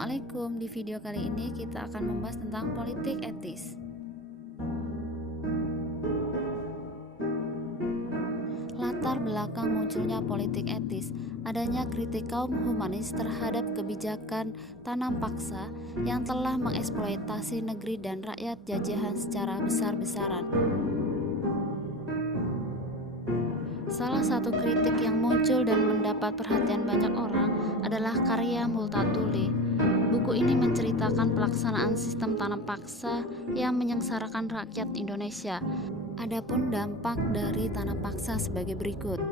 Assalamualaikum. Di video kali ini kita akan membahas tentang politik etis. Latar belakang munculnya politik etis, adanya kritik kaum humanis terhadap kebijakan tanam paksa yang telah mengeksploitasi negeri dan rakyat jajahan secara besar-besaran. Salah satu kritik yang muncul dan mendapat perhatian banyak orang adalah karya Multatuli. Buku ini menceritakan pelaksanaan sistem tanam paksa yang menyengsarakan rakyat Indonesia. Adapun dampak dari tanam paksa sebagai berikut.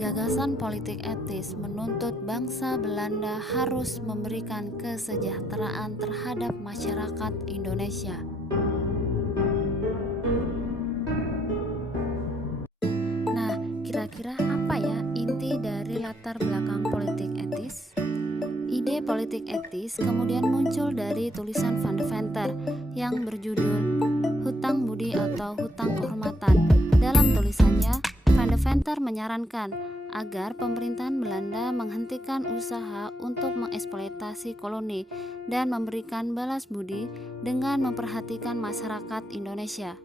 Gagasan politik etis menuntut bangsa Belanda harus memberikan kesejahteraan terhadap masyarakat Indonesia. Nah, kira-kira apa ya inti dari latar belakang politik etis? Ide politik etis kemudian muncul dari tulisan Van de Venter yang berjudul Hutang Budi atau Hutang Kehormatan. Dalam tulisannya, Van de Venter menyarankan agar pemerintahan Belanda menghentikan usaha untuk mengeksploitasi koloni dan memberikan balas budi dengan memperhatikan masyarakat Indonesia.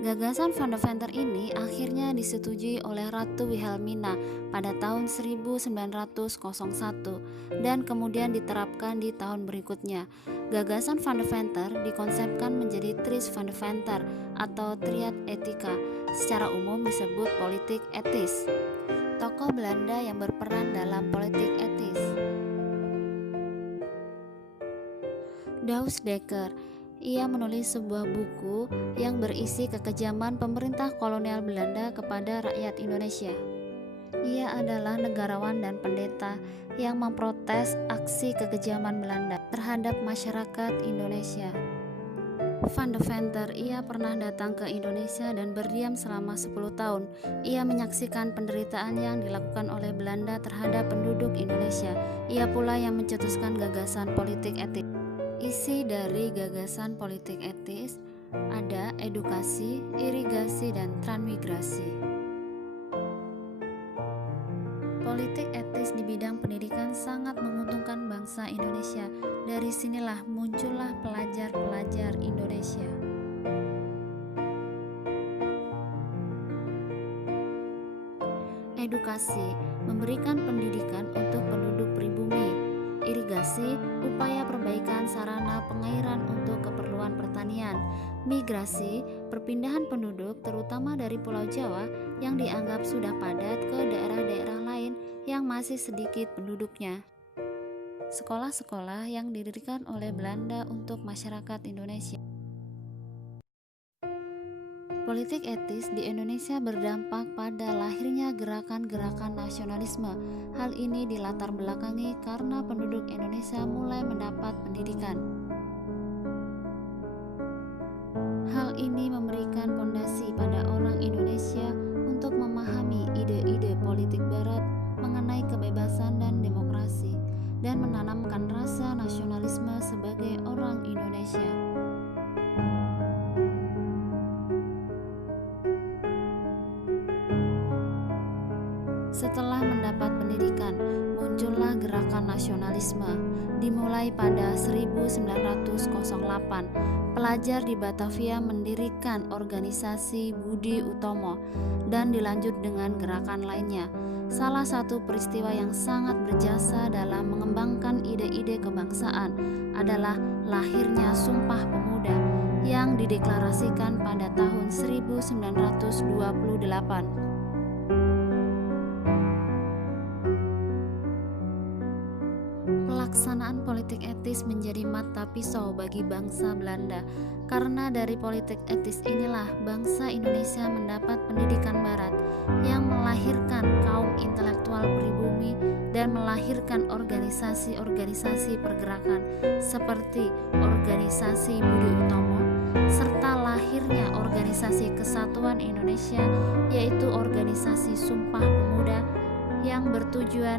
Gagasan Van de Venter ini akhirnya disetujui oleh Ratu Wilhelmina pada tahun 1901 dan kemudian diterapkan di tahun berikutnya. Gagasan Van de Venter dikonsepkan menjadi Tries Van de Venter atau triad etika, secara umum disebut politik etis. Tokoh Belanda yang berperan dalam politik etis. Douws Dekker. Ia menulis sebuah buku yang berisi kekejaman pemerintah kolonial Belanda kepada rakyat Indonesia. Ia adalah negarawan dan pendeta yang memprotes aksi kekejaman Belanda terhadap masyarakat Indonesia. Van de Venter, ia pernah datang ke Indonesia dan berdiam selama 10 tahun. Ia menyaksikan penderitaan yang dilakukan oleh Belanda terhadap penduduk Indonesia. Ia pula yang mencetuskan gagasan politik etis. Isi dari gagasan politik etis ada edukasi, irigasi, dan transmigrasi. Politik etis di bidang pendidikan sangat menguntungkan bangsa Indonesia. Dari sinilah muncullah pelajar-pelajar Indonesia. Edukasi, memberikan pendidikan untuk penduduk pribumi. Irigasi, upaya perbaikan sarana pengairan untuk keperluan pertanian. Migrasi, perpindahan penduduk terutama dari Pulau Jawa yang dianggap sudah padat ke daerah-daerah lain yang masih sedikit penduduknya. Sekolah-sekolah yang didirikan oleh Belanda untuk masyarakat Indonesia. Politik etis di Indonesia berdampak pada lahirnya gerakan-gerakan nasionalisme. Hal ini dilatar belakangi karena penduduk Indonesia mulai mendapat pendidikan. Hal ini memberikan fondasi pada orang Indonesia untuk memahami ide-ide politik Barat mengenai kebebasan dan demokrasi dan menanamkan rasa nasionalisme sebagai orang Indonesia. Setelah mendapat pendidikan, muncullah gerakan nasionalisme. Dimulai pada 1908, pelajar di Batavia mendirikan organisasi Budi Utomo dan dilanjut dengan gerakan lainnya. Salah satu peristiwa yang sangat berjasa dalam mengembangkan ide-ide kebangsaan adalah lahirnya Sumpah Pemuda yang dideklarasikan pada tahun 1928. Pelaksanaan politik etis menjadi mata pisau bagi bangsa Belanda. Karena dari politik etis inilah bangsa Indonesia mendapat pendidikan Barat yang melahirkan kaum intelektual pribumi dan melahirkan organisasi-organisasi pergerakan seperti organisasi Budi Utomo serta lahirnya organisasi Kesatuan Indonesia, yaitu organisasi Sumpah Pemuda yang bertujuan